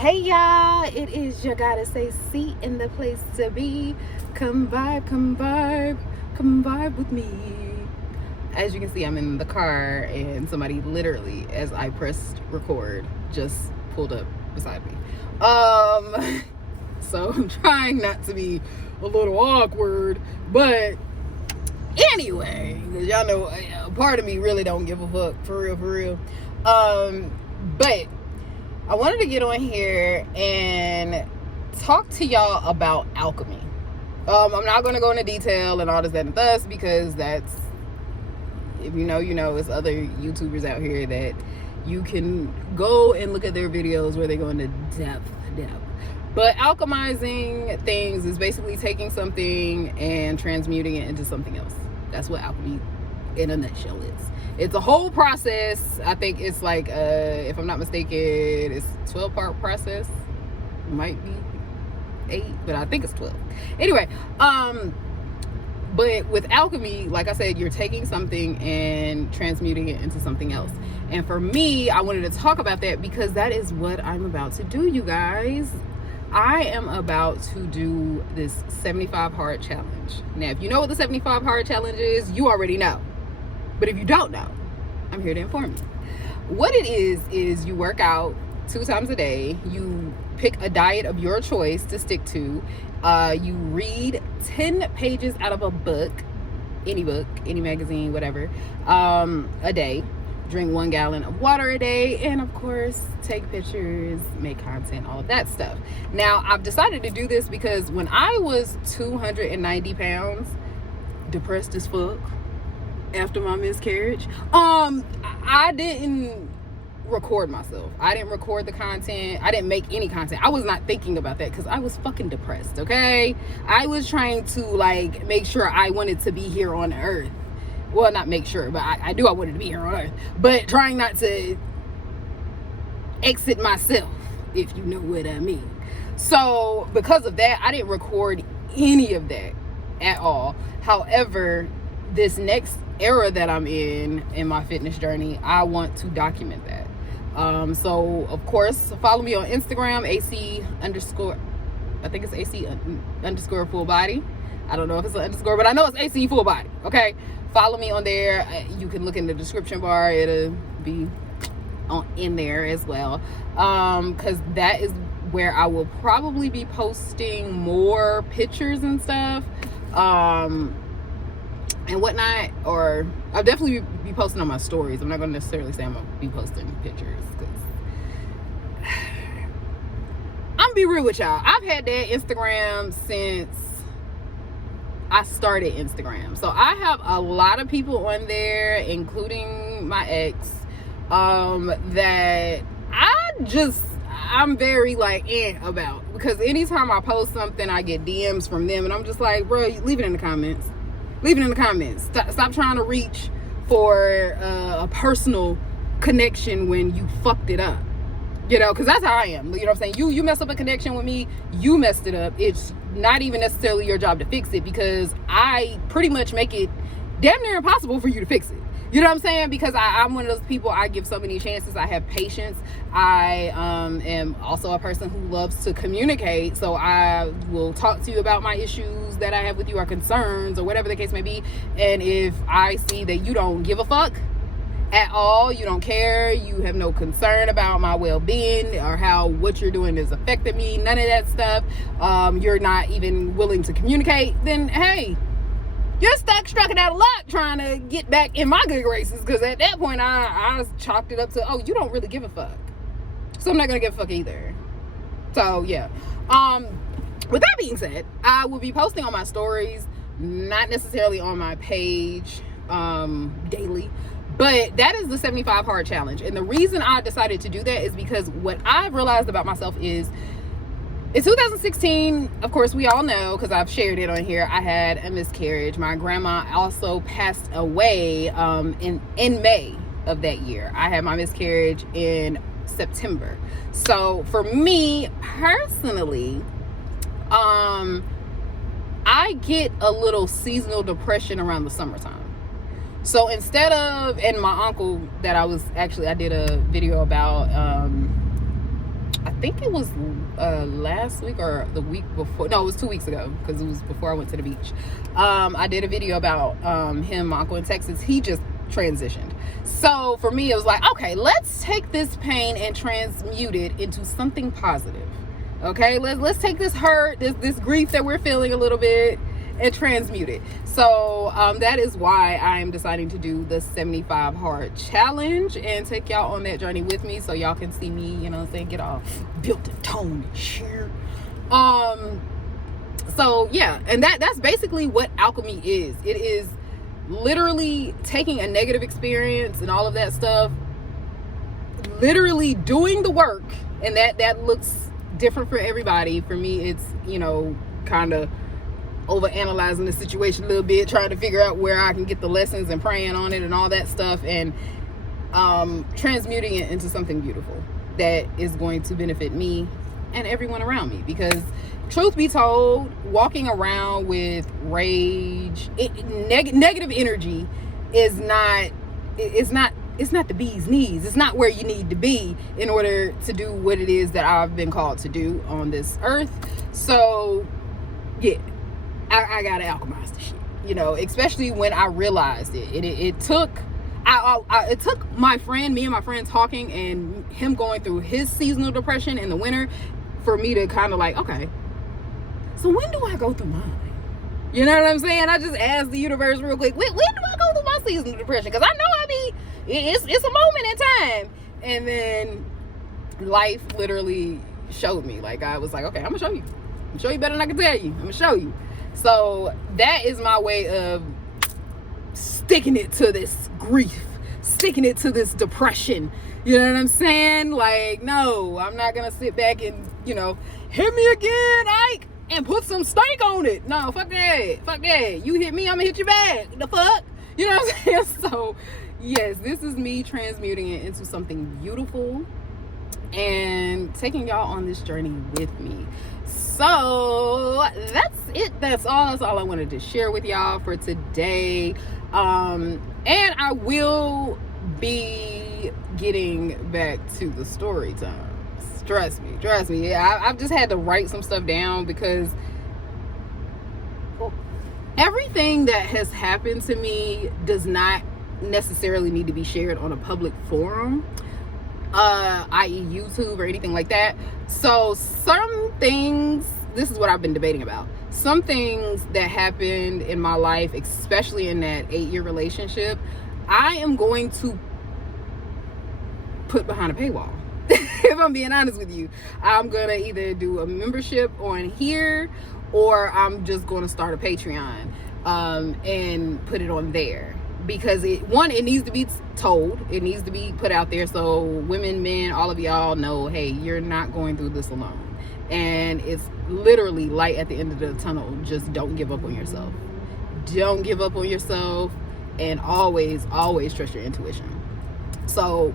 Hey y'all, it is your gotta say seat in the place to be. Come vibe, come vibe, come vibe with me. As you can see, I'm in the car and somebody literally, as I pressed record, just pulled up beside me. So I'm trying not to be a little awkward, but anyway, because y'all know a part of me really don't give a fuck, for real. But I wanted to get on here and talk to y'all about alchemy. I'm not going to go into detail and all this, that, and thus, because that's, if you know, you know, it's other YouTubers out here that you can go and look at their videos where they go into depth. But alchemizing things is basically taking something and transmuting it into something else. That's what alchemy in a nutshell is. It's a whole process. I think it's like, if I'm not mistaken, it's a 12-part process. It might be 8, but I think it's 12. Anyway, but with alchemy, like I said, you're taking something and transmuting it into something else. And for me, I wanted to talk about that because that is what I'm about to do, you guys. I am about to do this 75 hard challenge. Now, if you know what the 75 hard challenge is, you already know. But if you don't know, I'm here to inform you. What it is you work out 2 times a day. You pick a diet of your choice to stick to. You read 10 pages out of a book, any magazine, whatever, a day. Drink 1 gallon of water a day, and of course take pictures, make content, all of that stuff. Now, I've decided to do this because when I was 290 pounds, depressed as fuck after my miscarriage, I didn't record myself. I didn't record the content. I didn't make any content. I was not thinking about that because I was fucking depressed, okay? I was trying to like make sure I wanted to be here on earth. Well, not make sure, but I knew I wanted to be here on earth. But trying not to exit myself, if you know what I mean. So because of that, I didn't record any of that at all. However, this next era that I'm in my fitness journey, I want to document that. So of course, follow me on Instagram, AC_, I think it's AC_ full body. I don't know if it's an underscore, but I know it's AC full body. Okay. Follow me on there. You can look in the description bar. It'll be in there as well. Because that is where I will probably be posting more pictures and stuff. And whatnot. Or I'll definitely be posting on my stories. I'm not going to necessarily say I'm going to be posting pictures. Because I'm going to be real with y'all. I've had that Instagram since I started Instagram. So I have a lot of people on there, including my ex, that I'm very like about, because anytime I post something, I get DMs from them, and I'm just like, bro, leave it in the comments. Stop trying to reach for a personal connection when you fucked it up. You know, because that's how I am. You know what I'm saying? You mess up a connection with me, you messed it up. It's not even necessarily your job to fix it, because I pretty much make it damn near impossible for you to fix it. You know what I'm saying? Because I'm one of those people, I give so many chances. I have patience. I am also a person who loves to communicate. So I will talk to you about my issues that I have with you, or concerns, or whatever the case may be. And if I see that you don't give a fuck at all, you don't care, you have no concern about my well-being or how what you're doing is affecting me, none of that stuff, you're not even willing to communicate, then hey, you're struck it out a lot trying to get back in my good graces. Because at that point I chalked it up to, oh, you don't really give a fuck, so I'm not gonna give a fuck either. So yeah, with that being said, I will be posting on my stories, not necessarily on my page daily. But that is the 75 hard challenge. And the reason I decided to do that is because what I've realized about myself is, in 2016, of course, we all know, because I've shared it on here, I had a miscarriage. My grandma also passed away in May of that year. I had my miscarriage in September. So for me personally, I get a little seasonal depression around the summertime. So instead of, and my uncle that I did a video about I think it was last week or the week before. No, it was 2 weeks ago, because it was before I went to the beach. I did a video about him, my uncle in Texas. He just transitioned. So for me, it was like, okay, let's take this pain and transmute it into something positive. Okay, let's take this hurt, this grief that we're feeling a little bit, and transmute it. So that is why I'm deciding to do the 75 hard challenge and take y'all on that journey with me, so y'all can see me, you know what I'm saying, get all built and toned and shit. So yeah, and that's basically what alchemy is. It is literally taking a negative experience and all of that stuff, literally doing the work, and that looks different for everybody. For me, it's, you know, kind of over analyzing the situation a little bit, trying to figure out where I can get the lessons and praying on it and all that stuff, and transmuting it into something beautiful that is going to benefit me and everyone around me. Because truth be told, walking around with rage, negative energy is not, it's not the bee's knees. It's not where you need to be in order to do what it is that I've been called to do on this earth. So yeah, I gotta alchemize the shit, you know, especially when I realized it. It took me and my friend talking and him going through his seasonal depression in the winter for me to kind of like, okay, so when do I go through mine? You know what I'm saying? I just asked the universe real quick, when do I go through my seasonal depression? Because I know it's a moment in time. And then life literally showed me. Like, I was like, okay, I'm gonna show you. I'm gonna show you better than I can tell you. I'm gonna show you. So that is my way of sticking it to this grief, sticking it to this depression. You know what I'm saying? Like, no, I'm not gonna sit back and, you know, hit me again, Ike, and put some steak on it. No, fuck that. You hit me, I'm gonna hit you back. The fuck? You know what I'm saying? So yes, this is me transmuting it into something beautiful and taking y'all on this journey with me. So that's it. That's all I wanted to share with y'all for today. And I will be getting back to the story times. Trust me. Yeah, I've just had to write some stuff down, because everything that has happened to me does not necessarily need to be shared on a public forum, i.e. YouTube or anything like that. So some things, this is what I've been debating about. Some things that happened in my life, especially in that 8-year relationship, I am going to put behind a paywall. If I'm being honest with you, I'm gonna either do a membership on here, or I'm just gonna start a Patreon and put it on there. Because it needs to be told, it needs to be put out there, so women, men, all of y'all know, hey, you're not going through this alone, and it's literally light at the end of the tunnel. Just don't give up on yourself. Don't give up on yourself, and always trust your intuition. So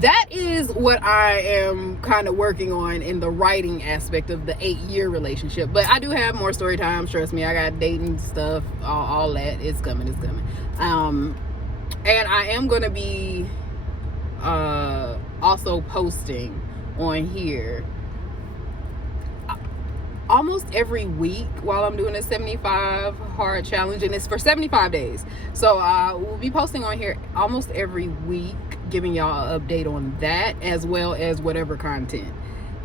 that is what I am kind of working on in the writing aspect of the 8-year relationship. But I do have more story times, trust me. I got dating stuff, all that. It's coming. And I am going to be also posting on here almost every week while I'm doing a 75 hard challenge, and it's for 75 days. So we'll be posting on here almost every week, giving y'all an update on that, as well as whatever content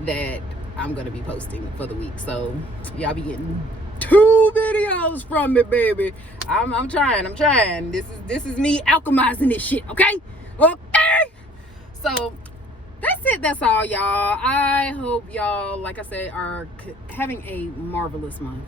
that I'm gonna be posting for the week. So y'all be getting 2 videos from me, baby. I'm trying. This is me alchemizing this shit, okay? So that's it. That's all, y'all. I hope y'all, like I said, are having a marvelous month.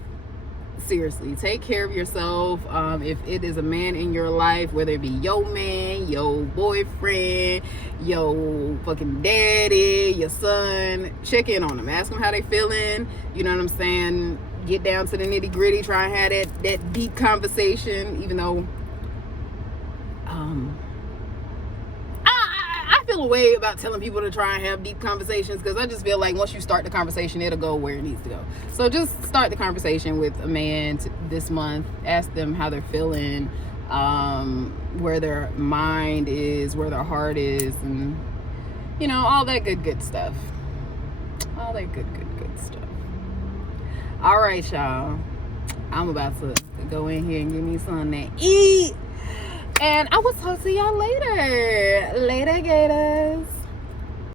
Seriously, take care of yourself. If it is a man in your life, whether it be your man, your boyfriend, your fucking daddy, your son, check in on them. Ask them how they feeling. You know what I'm saying? Get down to the nitty gritty. Try and have that deep conversation, even though I feel a way about telling people to try and have deep conversations, because I just feel like once you start the conversation, it'll go where it needs to go. So just start the conversation with a man this month. Ask them how they're feeling, where their mind is, where their heart is, and you know, all that good stuff. all that good stuff. All right, y'all. I'm about to go in here and give me something to eat. And I will talk to y'all later. Later, gators.